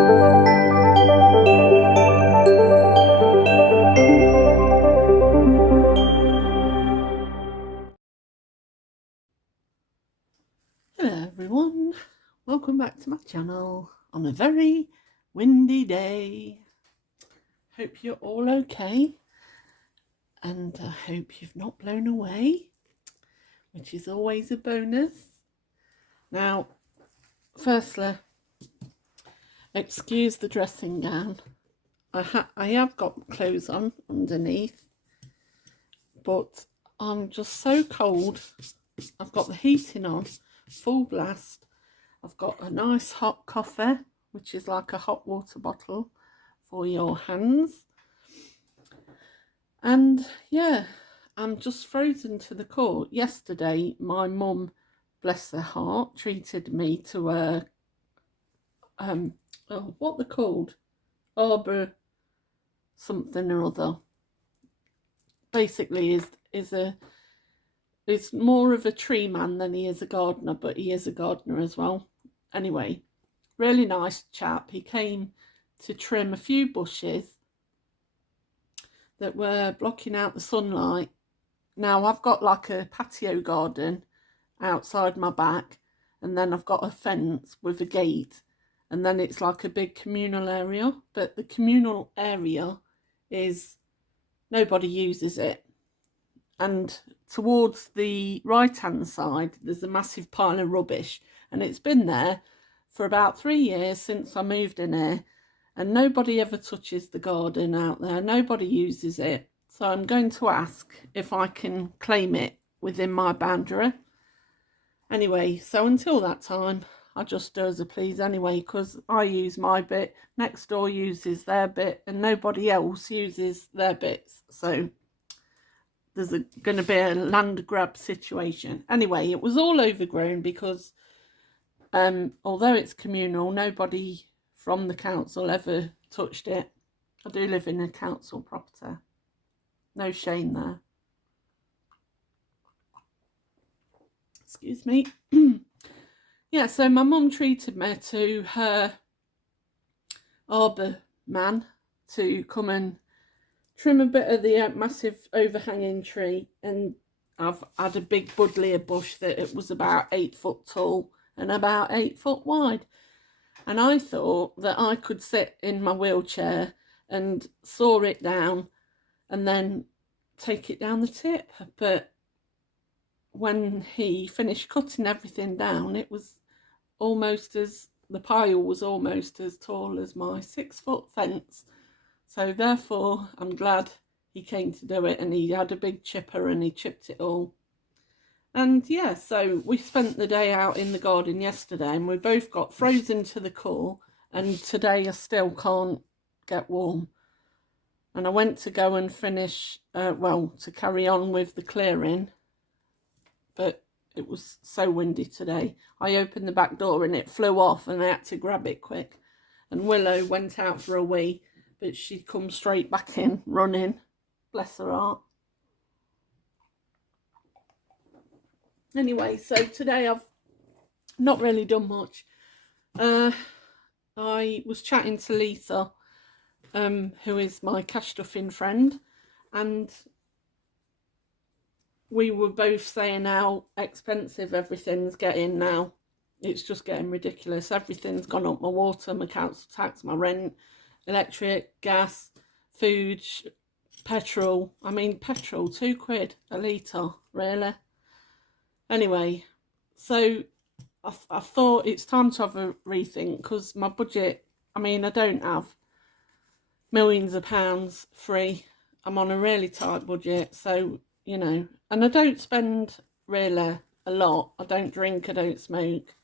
Hello everyone, welcome back to my channel on a very windy day. Hope you're all okay, and I hope you've not blown away, which is always a bonus. Now, firstly, excuse the dressing gown. I have got clothes on underneath, but I'm just so cold. I've got the heating on full blast. I've got a nice hot coffee, which is like a hot water bottle for your hands. And yeah, I'm just frozen to the core. Yesterday, my mum, bless her heart, treated me to a, what they're called? Arbor something or other. Basically is more of a tree man than he is a gardener, but he is a gardener as well. Anyway, really nice chap. He came to trim a few bushes that were blocking out the sunlight. Now I've got like a patio garden outside my back, and then I've got a fence with a gate, and then it's like a big communal area, but the communal area is nobody uses it. And towards the right hand side there's a massive pile of rubbish, and it's been there for about 3 years since I moved in here, and nobody ever touches the garden out there, nobody uses it. So I'm going to ask if I can claim it within my boundary. Anyway, so until that time, I just do as I please anyway, because I use my bit, next door uses their bit, and nobody else uses their bits. So there's going to be a land grab situation. Anyway, it was all overgrown because although it's communal, nobody from the council ever touched it. I do live in a council property. No shame there. Excuse me. Yeah, so my mum treated me to her arbour man to come and trim a bit of the massive overhanging tree, and I've had a big buddleia bush that it was about 8 foot tall and about 8 foot wide, and I thought that I could sit in my wheelchair and saw it down and then take it down the tip. But when he finished cutting everything down, it was almost as, the pile was almost as tall as my 6 foot fence. So therefore, I'm glad he came to do it, and he had a big chipper and he chipped it all. And yeah, so we spent the day out in the garden yesterday, and we both got frozen to the core, and today I still can't get warm. And I went to go and finish, to carry on with the clearing, but it was so windy today. I opened the back door and it flew off, and I had to grab it quick. And Willow went out for a wee, but she'd come straight back in, running. Bless her heart. Anyway, so today I've not really done much. I was chatting to Lisa, who is my cash stuffing friend, and we were both saying how expensive everything's getting now. It's just getting ridiculous. Everything's gone up. My water, my council tax, my rent, electric, gas, food, petrol. I mean, petrol, £2 a litre, really. Anyway, so I thought it's time to have a rethink, because my budget, I mean, I don't have millions of pounds free. I'm on a really tight budget, so, you know, and I don't spend really a lot. I don't drink, I don't smoke,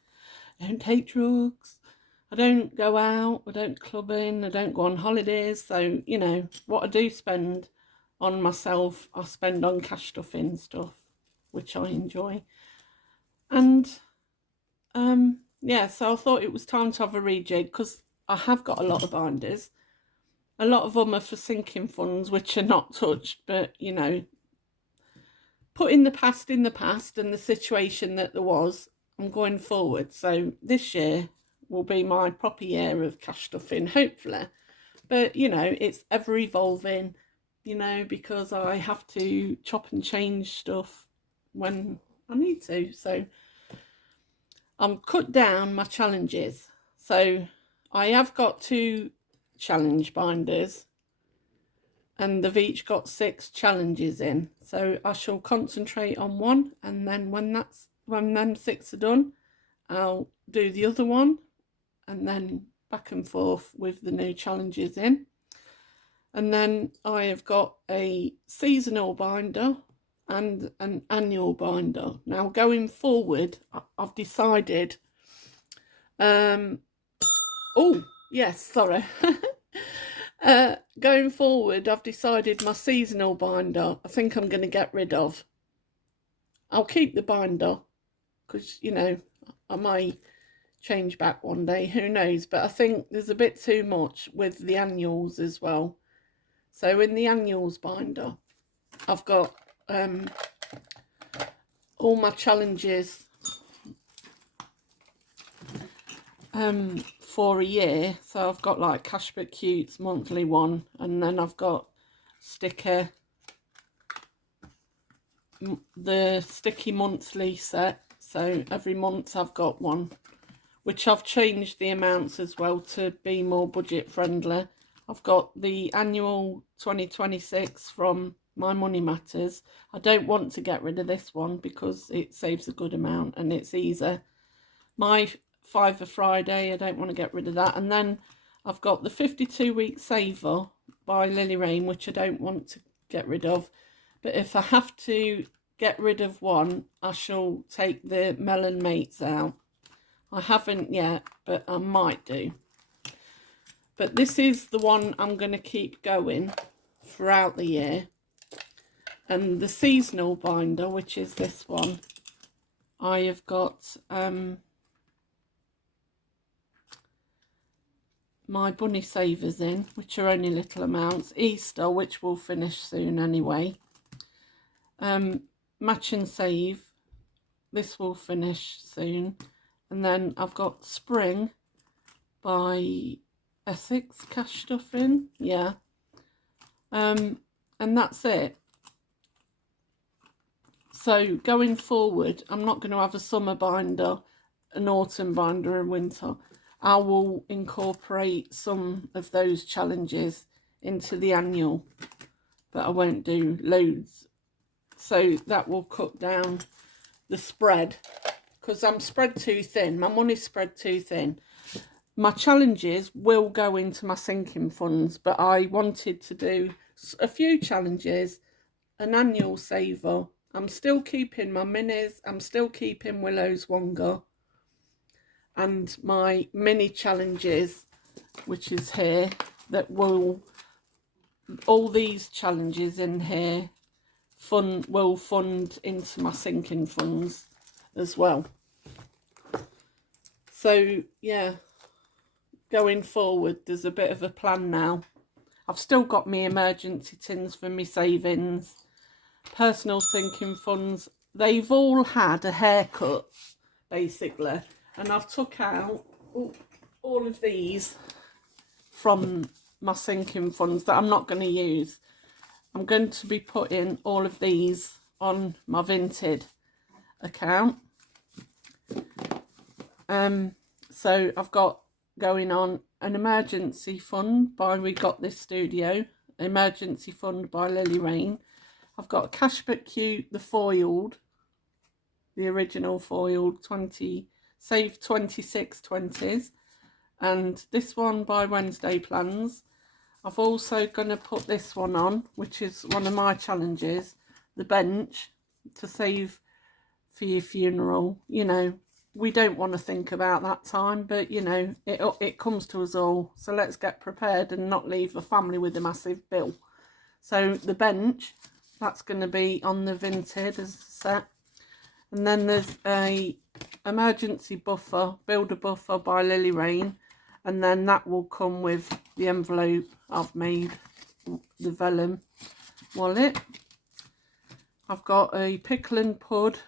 I don't take drugs, I don't go out, I don't clubbing, I don't go on holidays. So, you know, what I do spend on myself, I spend on cash stuffing stuff, which I enjoy. And yeah, so I thought it was time to have a rejig, because I have got a lot of binders. A lot of them are for sinking funds, which are not touched, but, you know, putting the past in the past and the situation that there was, I'm going forward. So this year will be my proper year of cash stuffing, hopefully. But, you know, it's ever evolving, you know, because I have to chop and change stuff when I need to. So I'm cut down my challenges. So I have got 2 challenge binders, and they've each got 6 challenges in. So I shall concentrate on one, and then when them 6 are done, I'll do the other one, and then back and forth with the new challenges in. And then I have got a seasonal binder and an annual binder. Now going forward, I've decided, oh yes, sorry. Going forward, I've decided my seasonal binder, I think I'm going to get rid of. I'll keep the binder because, you know, I may change back one day, who knows, but I think there's a bit too much with the annuals as well. So in the annuals binder, I've got all my challenges for a year. So I've got like Cashback Cutes monthly one, and then I've got sticker, the sticky monthly set. So every month I've got one, which I've changed the amounts as well to be more budget friendly. I've got the annual 2026 from My Money Matters. I don't want to get rid of this one because it saves a good amount and it's easy. My Fiver Friday, I don't want to get rid of that. And then I've got the 52-week saver by Lily Rain, which I don't want to get rid of. But if I have to get rid of one, I shall take the Melon Mates out. I haven't yet, but I might do. But this is the one I'm going to keep going throughout the year. And the seasonal binder, which is this one, I have got my bunny savers in, which are only little amounts. Easter, which will finish soon anyway. Match and Save, this will finish soon. And then I've got Spring by Essex cash stuffing, yeah. And that's it. So going forward, I'm not going to have a summer binder, an autumn binder, and winter. I will incorporate some of those challenges into the annual, but I won't do loads. So that will cut down the spread, because I'm spread too thin. My money's spread too thin. My challenges will go into my sinking funds, but I wanted to do a few challenges, an annual saver. I'm still keeping my minis. I'm still keeping Willow's Wonga. And my mini challenges, which is here, that will, all these challenges in here will fund into my sinking funds as well. So yeah, going forward, there's a bit of a plan now. I've still got my emergency tins for my savings, personal sinking funds. They've all had a haircut, basically. And I've took out all of these from my sinking funds that I'm not going to use. I'm going to be putting all of these on my Vinted account. So I've got going on an emergency fund by We Got This Studio, emergency fund by Lily Rain. I've got a Cashback Cute, the foiled, the original foiled 20, save 26 20s, and this one by Wednesday Plans. I've also going to put this one on, which is one of my challenges, the bench, to save for your funeral. You know, we don't want to think about that time, but you know, it comes to us all. So let's get prepared and not leave the family with a massive bill. So the bench, that's going to be on the Vinted as a set. And then there's a emergency buffer, build a buffer by Lily Rain. And then that will come with the envelope I've made, the vellum wallet. I've got a pickle and pud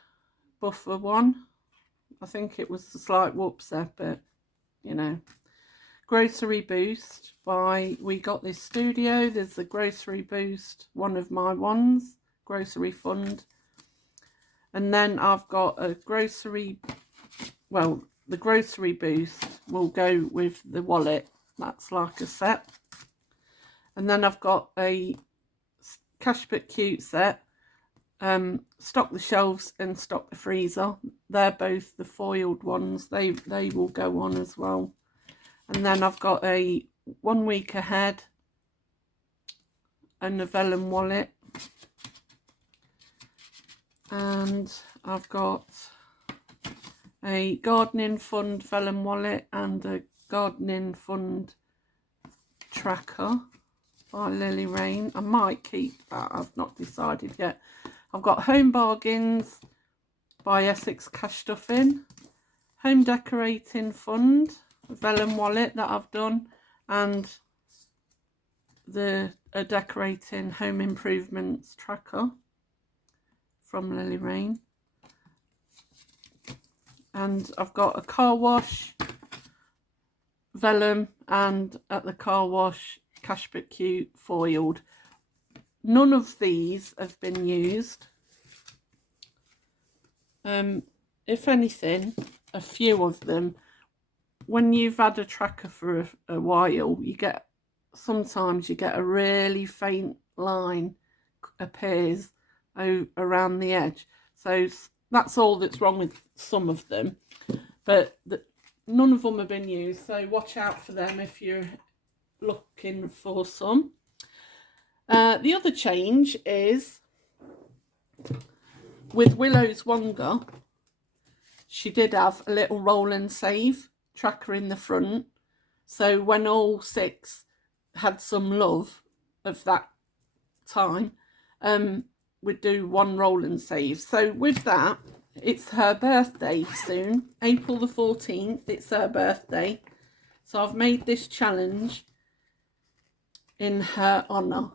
buffer one. I think it was a slight whoopsie, but you know. Grocery Boost by We Got This Studio. There's the Grocery Boost, one of my ones, Grocery Fund. And then I've got a grocery, well, the Grocery Boost will go with the wallet. That's like a set. And then I've got a Cashback Cute set. Stock the shelves and stock the freezer. They're both the foiled ones. They will go on as well. And then I've got a 1 week ahead and a vellum wallet. And I've got a gardening fund vellum wallet and a gardening fund tracker by Lily Rain. I might keep that, I've not decided yet. I've got Home Bargains by Essex Cash Stuffing, Home Decorating Fund, vellum wallet that I've done, and the Decorating Home Improvements tracker from Lily Rain. And I've got a car wash vellum and at the car wash Cashback Cute foiled. None of these have been used. If anything, a few of them, when you've had a tracker for a while, sometimes you get a really faint line appears around the edge. So that's all that's wrong with some of them, but none of them have been used, so watch out for them if you're looking for some. The other change is with Willow's Wonga. She did have a little roll and save tracker in the front, so when all 6 had some love of that time, we'd do 1 roll and save. So with that, it's her birthday soon, April the 14th, it's her birthday, so I've made this challenge in her honour.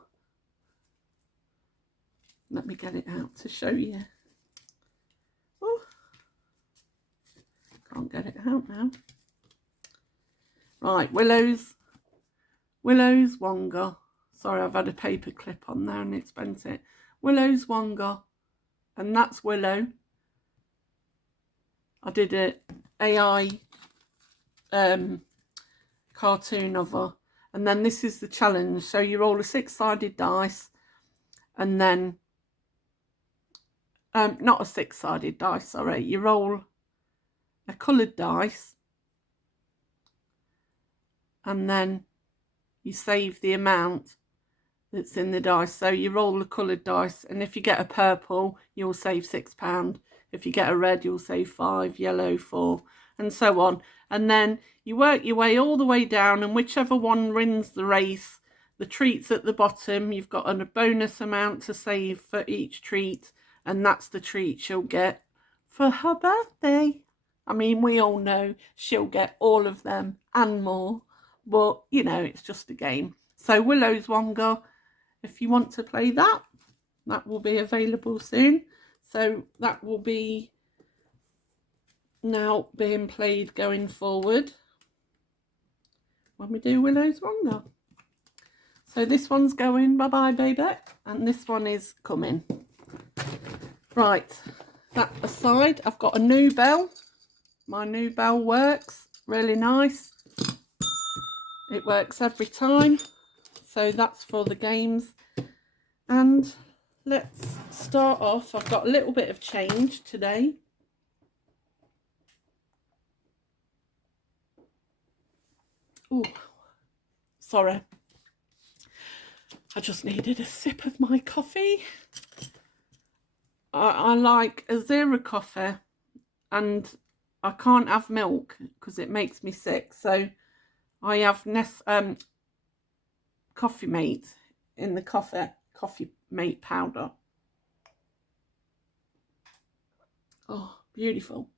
Let me get it out to show you. Oh, can't get it out now. Right, Willow's Wonga. Sorry, I've had a paper clip on there and it's bent it. Willow's Wonga, and that's Willow. I did an AI cartoon of her, and then this is the challenge. So you roll a 6-sided dice, and then not a 6-sided dice, sorry, you roll a coloured dice, and then you save the amount that's in the dice. So you roll the coloured dice, and if you get a purple, you'll save £6. If you get a red, you'll save 5, yellow 4, and so on. And then you work your way all the way down, and whichever one wins the race, the treat's at the bottom. You've got a bonus amount to save for each treat, and that's the treat she'll get for her birthday. I mean, we all know she'll get all of them and more, but, you know, it's just a game. So Willow's Wonga, if you want to play that, that will be available soon. So that will be now being played going forward when we do Willow's Wonga. So this one's going, bye-bye, baby, and this one is coming. Right, that aside, I've got a new bell. My new bell works really nice. It works every time. So that's for the games. And let's start off. I've got a little bit of change today. Oh, sorry. I just needed a sip of my coffee. I like a zero coffee, and I can't have milk because it makes me sick. So I have Coffee Mate in the Coffee Mate powder. Oh, beautiful.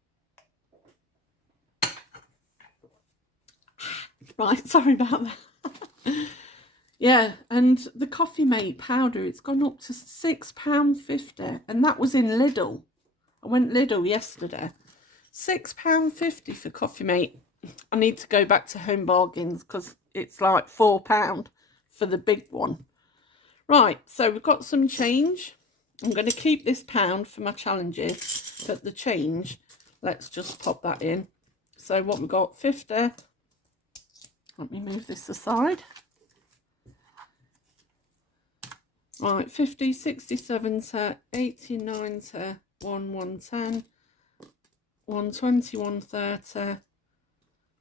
Right, sorry about that. Yeah, and the Coffee Mate powder, it's gone up to £6.50, and that was in Lidl. I went Lidl yesterday. £6.50 for Coffee Mate. I need to go back to Home Bargains because it's like £4 for the big one. Right, so we've got some change. I'm going to keep this pound for my challenges, but the change, let's just pop that in. So what we've got, 50. Let me move this aside. Right, 50, 60, 70, 80, 90, 110, 120, 130,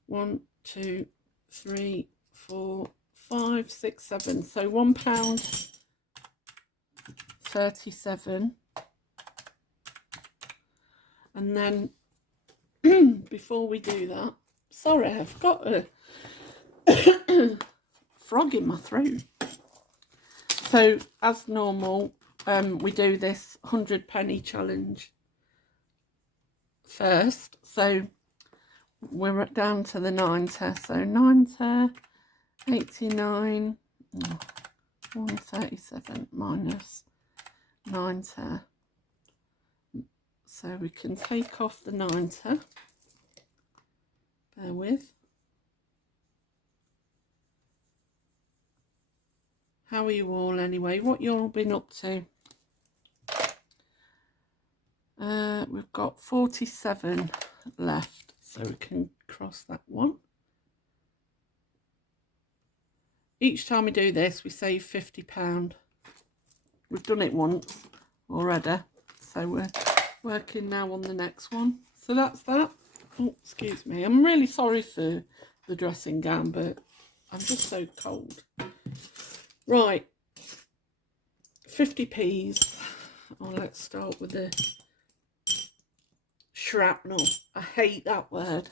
1, 2, 3, 4, 5, 6, 7. So £1.37. And then before we do that, sorry, I've got a frog in my throat. So as normal, we do this 100p challenge first. So we're down to the 90. So 90, 89, 137 minus 90. So we can take off the 90. Bear with. How are you all anyway? What you all been up to? We've got 47 left, so we can cross that one. Each time we do this, we save £50. We've done it once already, so we're working now on the next one. So that's that. Oh, excuse me. I'm really sorry for the dressing gown, but I'm just so cold. Right, 50p's. Oh, let's start with the shrapnel. I hate that word.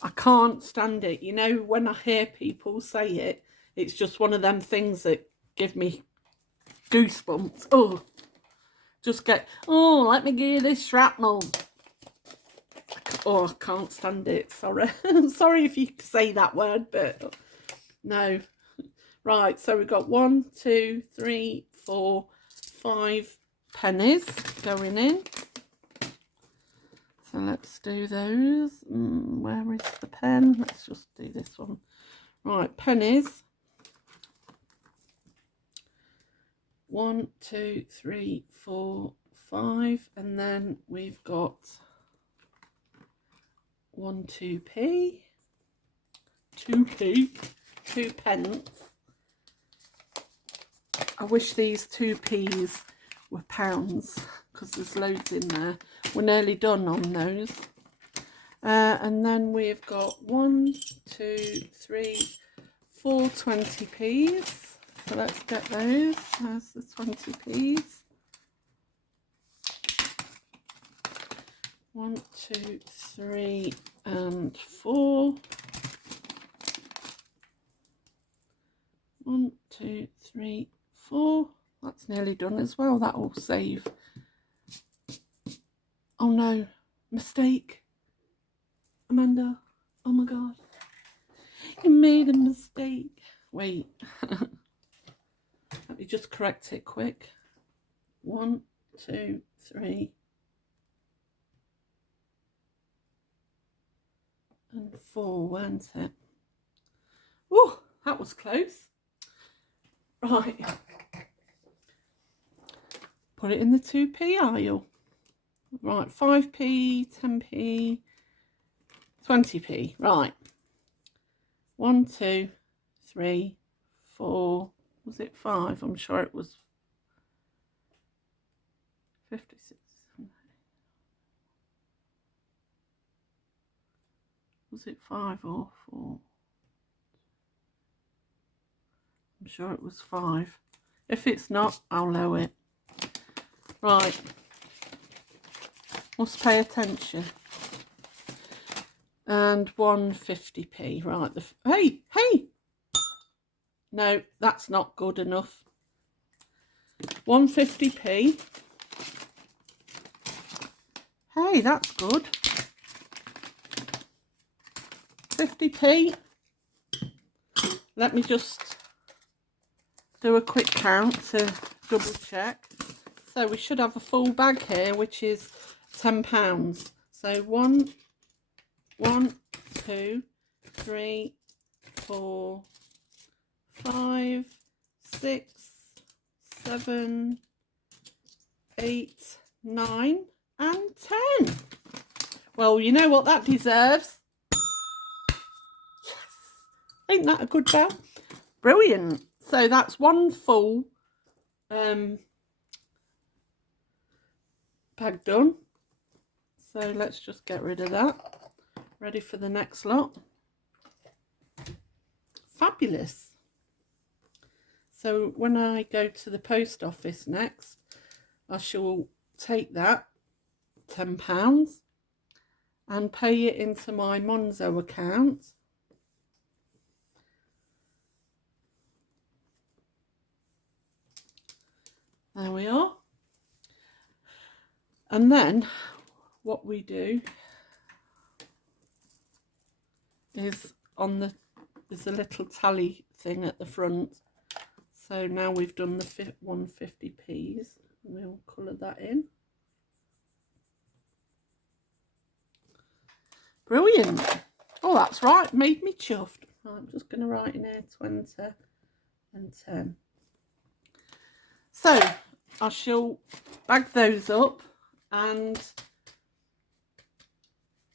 I can't stand it. You know, when I hear people say it, it's just one of them things that give me goosebumps. Oh, just get, oh, let me give you this shrapnel. Oh, I can't stand it. Sorry. Sorry if you say that word, but no. Right, so we've got 1, 2, 3, 4, 5 pennies going in. So let's do those. Where is the pen? Let's just do this one. Right, pennies. 1, 2, 3, 4, 5, and then we've got 1, 2p, 2p, 2 pence. I wish these 2p's were pounds because there's loads in there. We're nearly done on those. And then we've got 1, 2, 3, 4 20p's. So let's get those. There's the 20p's. 1, 2, 3, and 4. 1, 2, 3, 4. That's nearly done as well. That will save. Oh no, mistake. Amanda, oh my god. You made a mistake. Wait. Let me just correct it quick. 1, 2, 3. And 4, weren't it? Oh, that was close. Right. Put it in the 2p aisle. Right, 5p, 10p, 20p. Right. 1, 2, 3, 4. Was it 5? I'm sure it was 56. Was it 5 or 4? I'm sure it was 5. If it's not, I'll know it. Right. Must pay attention. And 150p. Right. Hey! No, that's not good enough. 150p. Hey, that's good. 50p. Let me just do a quick count to double check. So we should have a full bag here, which is £10. So 1, 2, 3, 4, 5, 6, 7, 8, 9 and 10. Well, you know what that deserves. Yes. Ain't that a good bell? Brilliant. So that's one full bag done. So let's just get rid of that. Ready for the next lot. Fabulous. So when I go to the post office next, I shall take that £10 and pay it into my Monzo account. There we are. And then what we do is there's a little tally thing at the front. So now we've done the 150p's. We'll colour that in. Brilliant. Oh, that's right. Made me chuffed. I'm just going to write in here 20 and 10. So I shall bag those up, and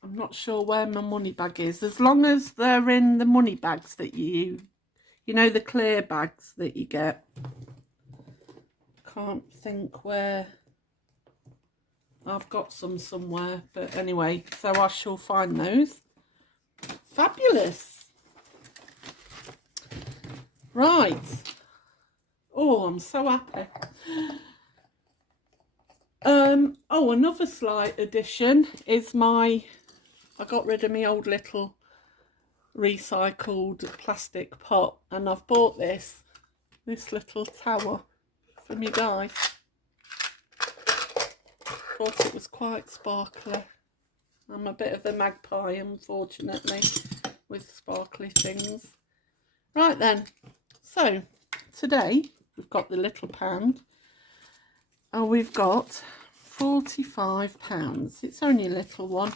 I'm not sure where my money bag is. As long as they're in the money bags that you know, the clear bags that you get. Can't think where. I've got some somewhere, but anyway, so I shall find those. Fabulous. Right. Oh, I'm so happy. Oh, another slight addition is I got rid of my old little recycled plastic pot, and I've bought this little tower for me guys. Thought it was quite sparkly. I'm a bit of a magpie, unfortunately, with sparkly things. Right then, so today we've got the little pound, and we've got £45. It's only a little one,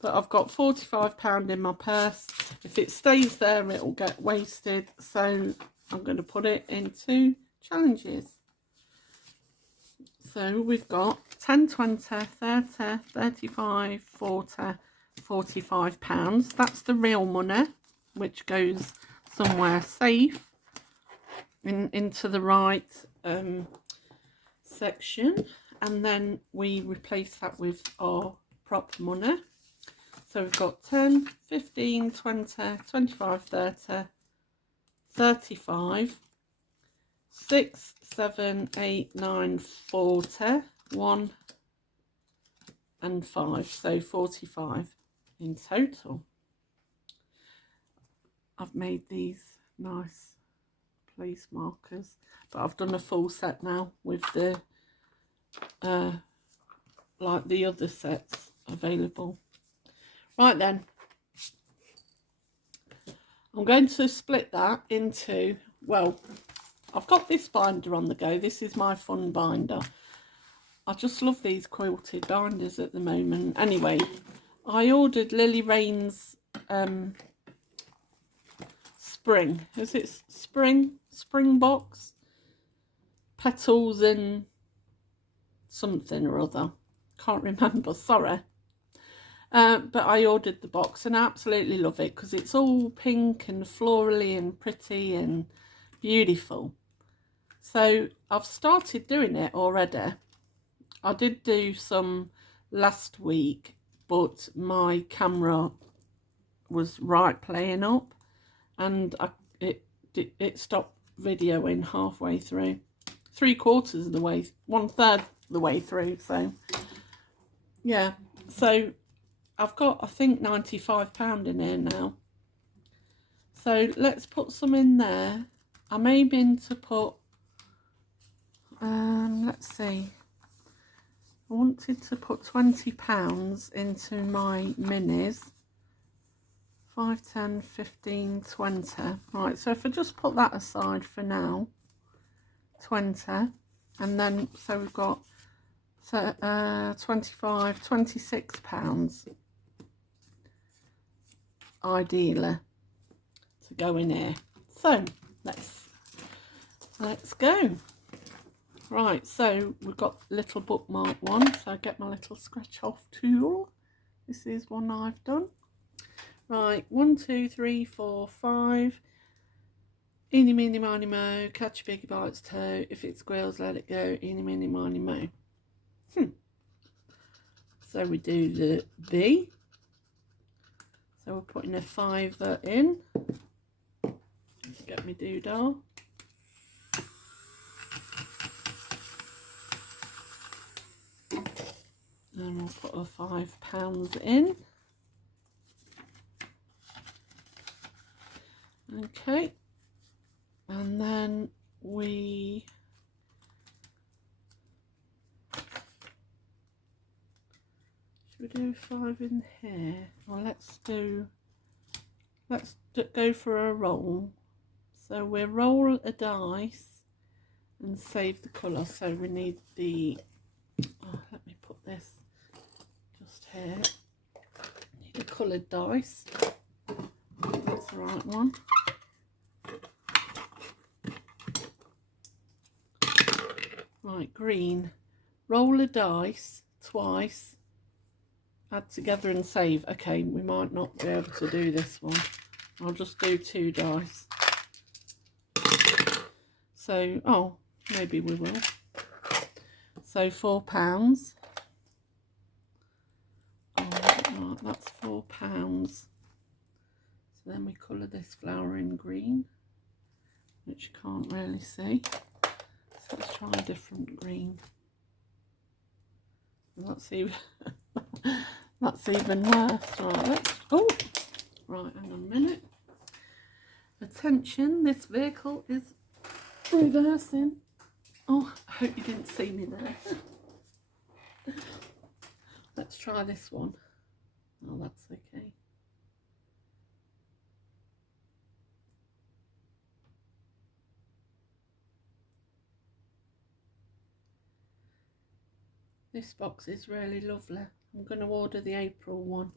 but I've got £45 in my purse. If it stays there, it'll get wasted, so I'm going to put it into challenges. So we've got 10, 20, 30, 35, 40, £45. That's the real money, which goes somewhere safe into the right section, and then we replace that with our prop money. So we've got 10, 15, 20, 25, 30, 35, 6, 7, 8, 9, 40, 1 and 5, so 45 in total. I've made these nice place markers, but I've done a full set now with the like the other sets available. Right then, I'm going to split that into, well, I've got this binder on the go. This is my fun binder. I just love these quilted binders at the moment. Anyway, I ordered Lily Rain's spring. Is it spring box? Petals and something or other. Can't remember, sorry. But I ordered the box and I absolutely love it because it's all pink and florally and pretty and beautiful. So I've started doing it already. I did do some last week, but my camera was right playing up, and it stopped videoing halfway through, 3/4 of the way, 1/3 the way through. So yeah, so I've got, I think, £95 in here now. So let's put some in there. I'm aiming to put let's see, I wanted to put £20 into my minis. 5, 10, 15, 20. Right, so if I just put that aside for now, 20, and then so we've got 25, £26. ideally to go in here. So let's go. Right, so we've got little bookmark one, so I get my little scratch off tool. This is one I've done. Right, 1, 2, 3, 4, 5. Eeny, meeny, miny, mo. Catch a piggy by its toe. If it squeals, let it go. Eeny, meeny, miny, mo. So we do the B. So we're putting a fiver in. Let's get my doodah. And we'll put a £5 in. Okay. And then we should we do 5 in here? Well, let's go for a roll. So we'll roll a dice and save the colour. So we need the let me put this just here. Need a coloured dice. That's the right one. Right, green. Roll a dice twice. Add together and save. Okay, we might not be able to do this one. I'll just do 2 dice. So, oh, maybe we will. So £4. Oh, right, that's £4. So then we colour this flower in green, which you can't really see. So let's try a different green. That's even that's even worse. Right, right, hang on a minute. Attention, this vehicle is reversing. Oh, I hope you didn't see me there. Let's try this one. Oh, that's okay. This box is really lovely. I'm going to order the April one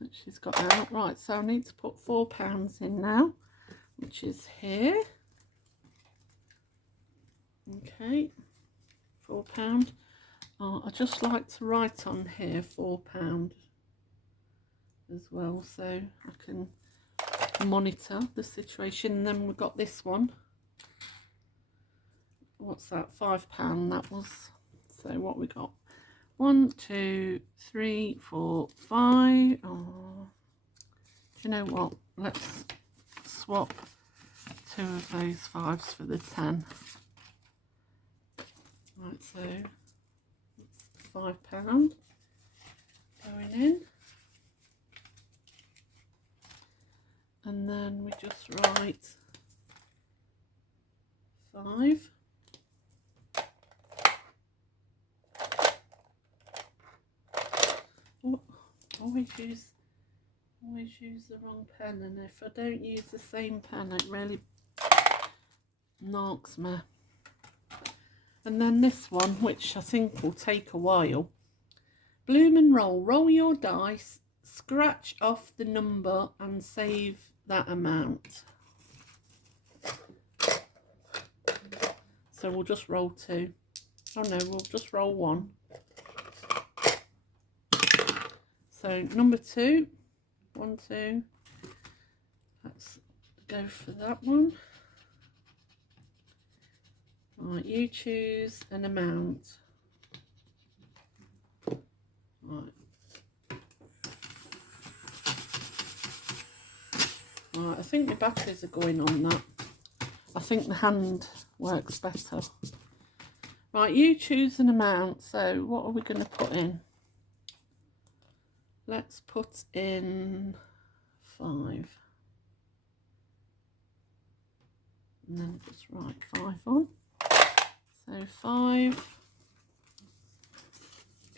that she's got out. Right, so I need to put £4 in now, which is here. Okay, £4. I just like to write on here £4 as well, so I can monitor the situation. And then we've got this one. What's that? £5 that was. So what we got? 1, 2, 3, 4, 5. Oh, do you know what? Let's swap 2 of those 5s for the 10. Right, so that's £5 going in. And then we just write 5. Oh, always use the wrong pen, and if I don't use the same pen, it really knocks me. And then this one, which I think will take a while. Bloom and roll. Roll your dice, scratch off the number and save that amount. So we'll just roll 2. Oh no, we'll just roll 1. So number 2. 1, 2. Let's go for that one. Right, you choose an amount. Right. Right, I think the batteries are going on that. I think the hand works better. Right, you choose an amount. So what are we going to put in? Let's put in 5. And then just write 5 on. So 5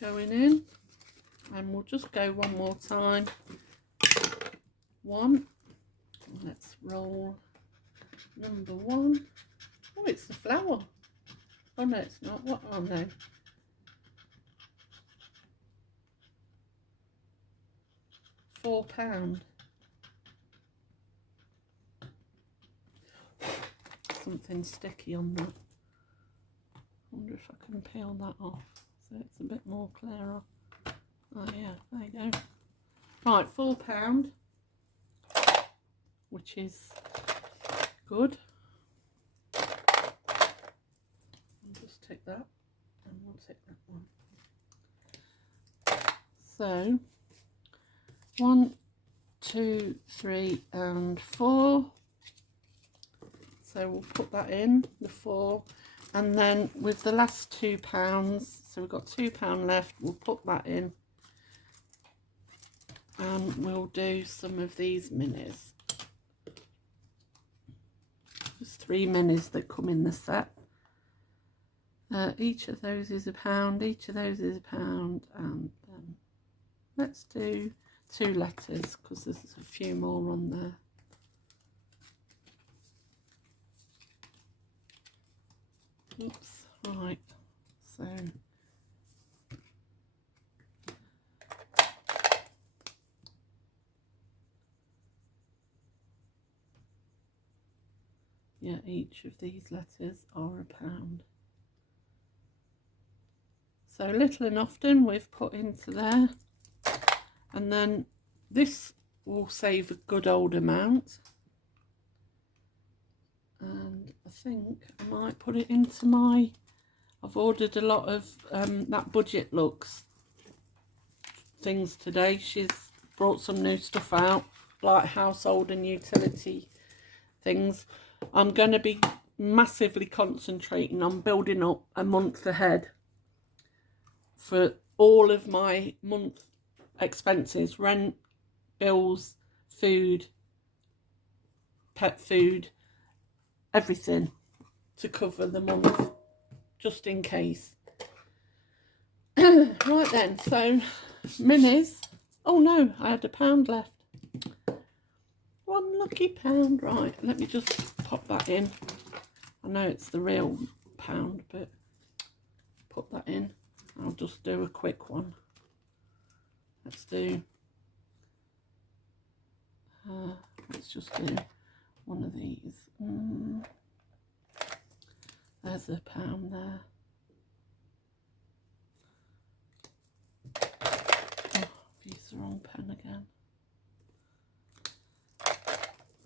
going in. And we'll just go one more time. 1. Let's roll number 1. Oh, it's the flower. Oh no, it's not. What? Oh no. £4. Something sticky on that. I wonder if I can peel that off so it's a bit more clearer. Oh yeah, there you go. Right, £4, which is good. I'll just take that and we'll take that one. So 1, 2, 3 and 4. So we'll put that in, the 4, and then with the last £2, so we've got £2 left, we'll put that in and we'll do some of these minis. There's 3 minis that come in the set. Each of those is £1, each of those is £1, and let's do 2 letters because there's a few more on there. Oops, right, so yeah, each of these letters are £1. So little and often we've put into there, and then this will save a good old amount, and I think I might put it into my, I've ordered a lot of that Budget Looks things today. She's brought some new stuff out, like household and utility things. I'm going to be massively concentrating on building up a month ahead for all of my month expenses: rent, bills, food, pet food, everything, to cover the month, just in case. Right then, so minis. Oh no, I had £1 left. One lucky £1. Right, let me just pop that in. I know it's the real £1, but put that in. I'll just do a quick one. Let's do, let's just do one of these. There's £1 there. Oh, I've used the wrong pen again.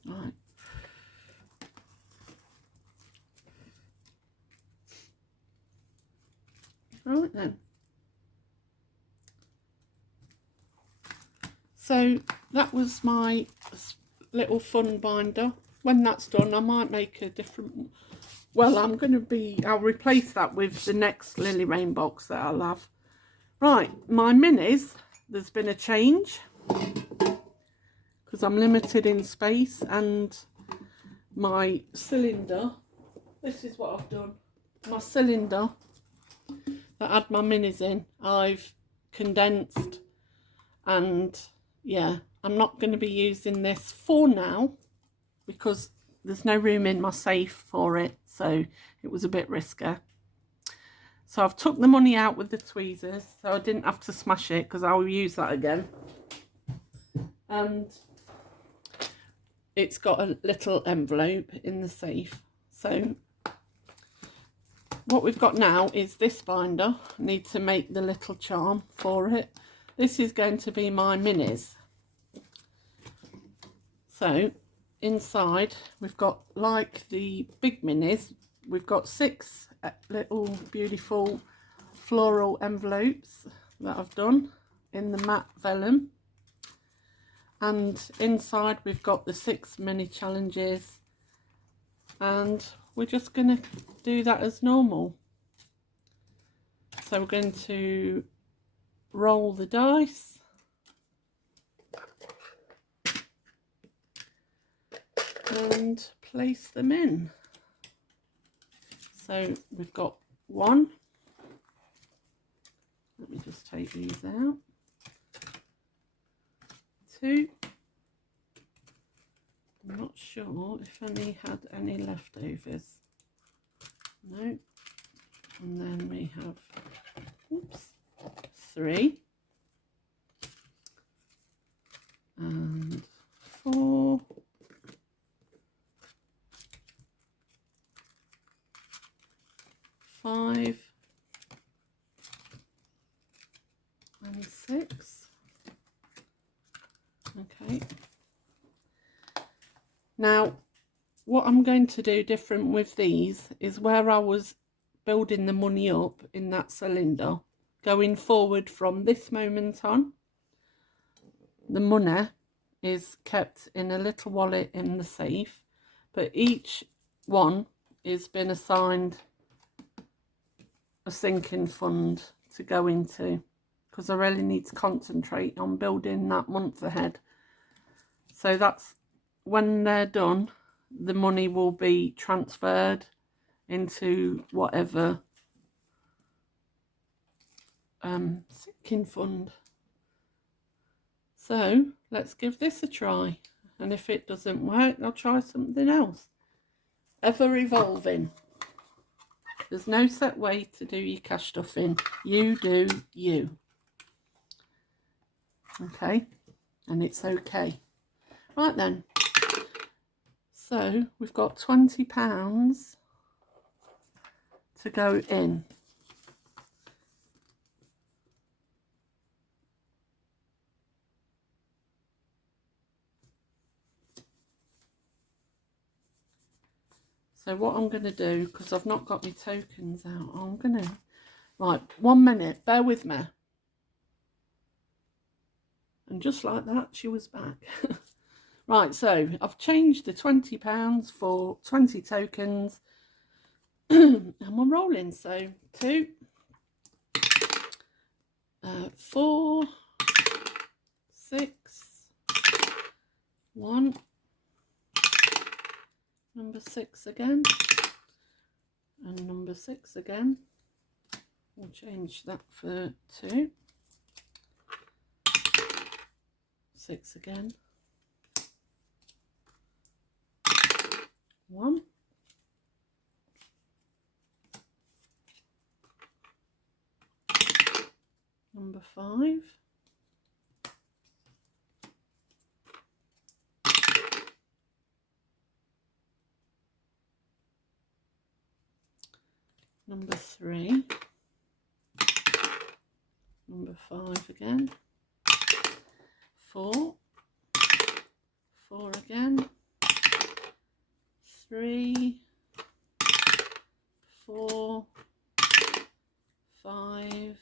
Right. Right then. So that was my little fun binder. When that's done, I might make a different, well, I'll replace that with the next Lily Rain box that I'll have. Right, my minis, there's been a change because I'm limited in space, and my cylinder, this is what I've done. My cylinder that had my minis in, I've condensed, and yeah, I'm not going to be using this for now because there's no room in my safe for it, so it was a bit risky. So I've took the money out with the tweezers, so I didn't have to smash it because I'll use that again. And it's got a little envelope in the safe. So what we've got now is this binder. I need to make the little charm for it. This is going to be my minis. So inside we've got, like the big minis, we've got 6 little beautiful floral envelopes that I've done in the matte vellum, and inside we've got the 6 mini challenges, and we're just going to do that as normal. So we're going to roll the dice, and place them in. So we've got 1. Let me just take these out. 2. I'm not sure if any had any leftovers. No. And then we have, oops, 3. and 4, 5 and 6. Okay. Now, what I'm going to do different with these is where I was building the money up in that cylinder, going forward from this moment on, the money is kept in a little wallet in the safe, but each one is been assigned a sinking fund to go into, because I really need to concentrate on building that month ahead. So that's when they're done, the money will be transferred into whatever sinking fund. So let's give this a try, and if it doesn't work, I'll try something else. Ever evolving. There's no set way to do your cash stuffing. You do you. Okay, and it's okay. Right then, so we've got £20 to go in. So what I'm going to do, because I've not got my tokens out, I'm going to... Right, 1 minute, bear with me. And just like that, she was back. Right, so I've changed the £20 for 20 tokens. And we're rolling. So 2, 4, 6, 1, number 6 again, and number 6 again. We'll change that for 2, 6 again, 1, number 5, number 3, number 5 again, 4, 4 again, 3, 4, 5,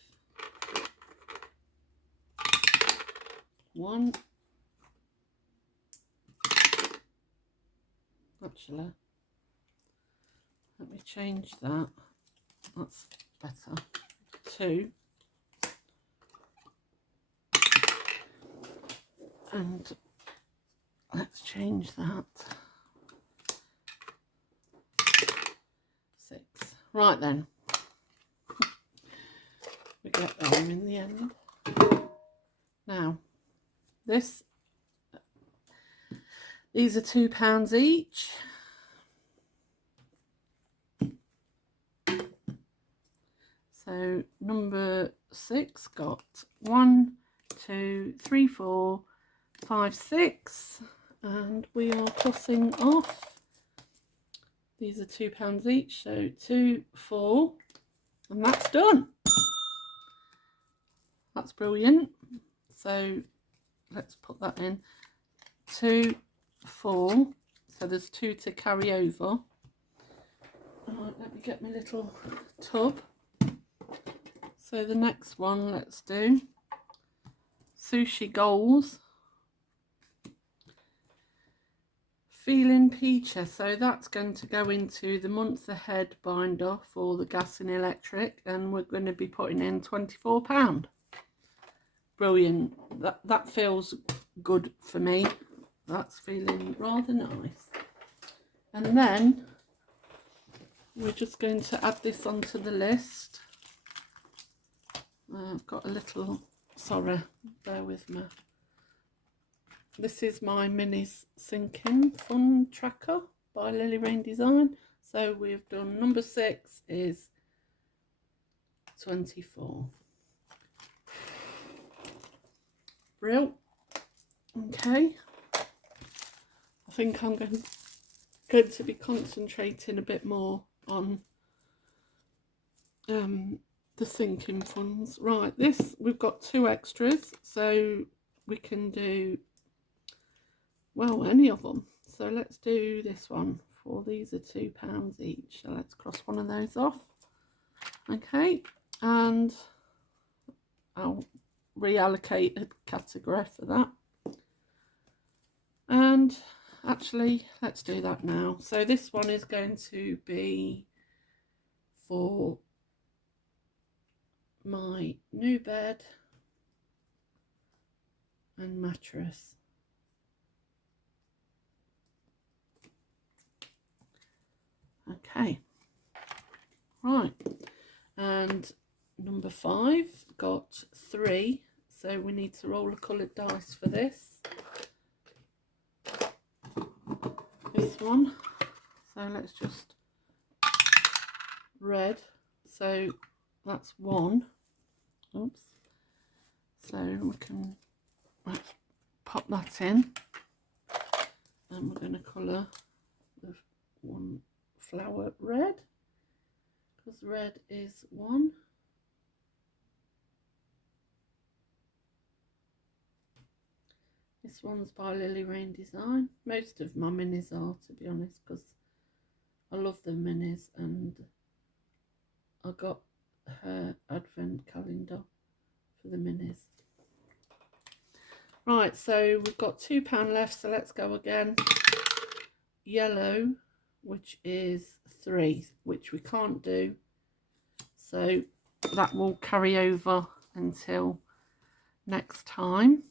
1. Actually, let me change that. That's better. 2. And let's change that. 6. Right then. We get there in the end. Now, these are £2 each. So number 6 got 1, 2, 3, 4, 5, 6, and we are crossing off. These are £2 each, so 2, 4, and that's done. That's brilliant. So let's put that in. 2, 4, so there's 2 to carry over. Alright, let me get my little tub. So the next one, let's do Sushi Goals. Feeling Peachy, so that's going to go into the month ahead binder for the gas and electric, and we're going to be putting in £24. Brilliant. That feels good for me. That's feeling rather nice. And then we're just going to add this onto the list. I've got a little, sorry, bear with me. This is my mini sinking fund tracker by Lily Rain Design. So we've done number 6 is 24. Brill. Okay, I think I'm going to be concentrating a bit more on the sinking funds. Right, this, we've got 2 extras, so we can do, well, any of them. So let's do this one. For these are £2 each, so let's cross one of those off. Okay, and I'll reallocate a category for that. And actually, let's do that now. So this one is going to be for my new bed and mattress. Okay, right, and number 5 got 3, so we need to roll a coloured dice for this one. So let's just red, so that's 1. Oops, so we can, let's pop that in, and we're going to colour the one flower red, because red is 1. This one's by Lily Rain Design. Most of my minis are, to be honest, because I love the minis, and I got her advent calendar for the minis. Right, so we've got £2 left, so let's go again. Yellow, which is 3, which we can't do, so that will carry over until next time.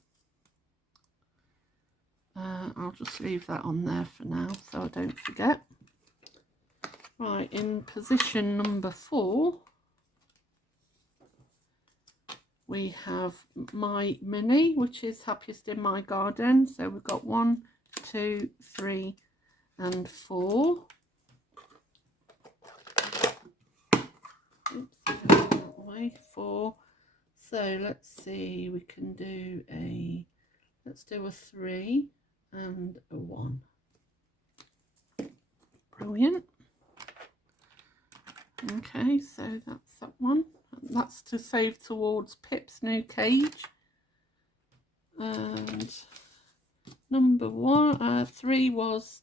I'll just leave that on there for now so I don't forget. Right, in position number 4 we have my mini, which is Happiest in My Garden. So we've got 1, 2, 3 and 4. Oops, that way, 4. So let's see, we can do a, let's do a 3 and a 1. Brilliant. Okay, so that's that one. And that's to save towards Pip's new cage. And number 3 was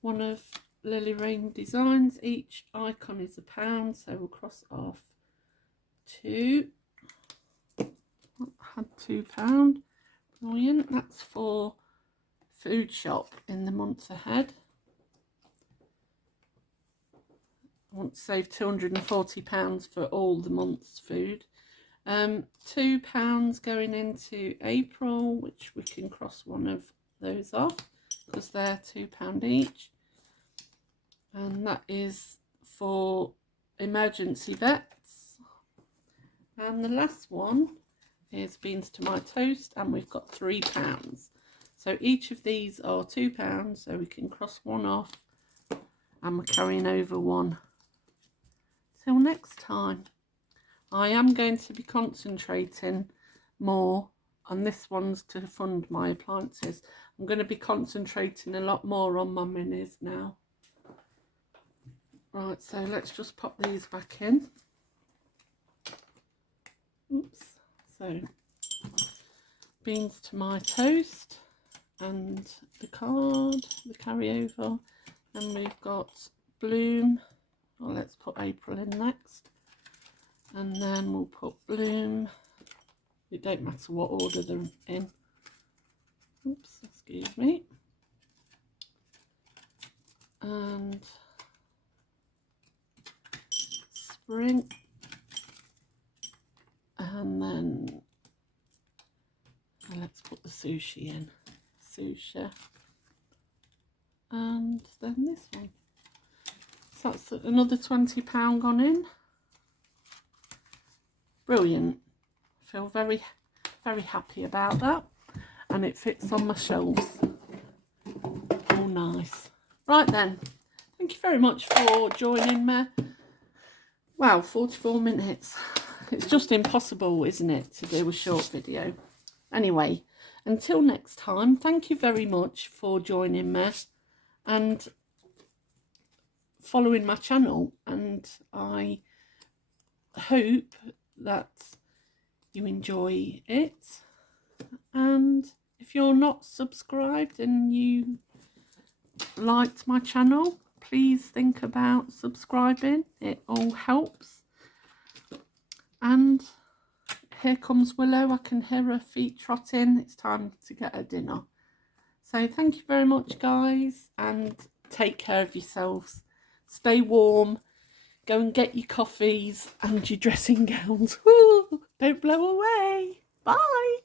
one of Lily Rain Designs. Each icon is £1, so we'll cross off 2. Had £2. Brilliant. That's for food shop in the month ahead. I want to save £240 for all the month's food. £2 going into April, which we can cross one of those off because they're £2 each. And that is for emergency vets. And the last one is beans to my toast, and we've got £3. So each of these are £2, so we can cross one off, and we're carrying over 1. Till next time. I am going to be concentrating more on this one's to fund my appliances. I'm going to be concentrating a lot more on my minis now. Right, so let's just pop these back in. Oops. So beans to my toast and the card, the carryover, and we've got Bloom. Well, let's put April in next, and then we'll put Bloom. It don't matter what order they're in. Oops, excuse me. And Spring, and then let's put the sushi in, sous chef, and then this one. So that's another £20 gone in. Brilliant. I feel very, very happy about that, and it fits on my shelves. Oh, nice. Right then, thank you very much for joining me. Wow, 44 minutes. It's just impossible, isn't it, to do a short video. Anyway, Until next time, thank you very much for joining me and following my channel, and I hope that you enjoy it. And if you're not subscribed and you liked my channel, please think about subscribing. It all helps. And here comes Willow. I can hear her feet trotting. It's time to get her dinner. So thank you very much, guys, and take care of yourselves. Stay warm. Go and get your coffees and your dressing gowns. Don't blow away. Bye.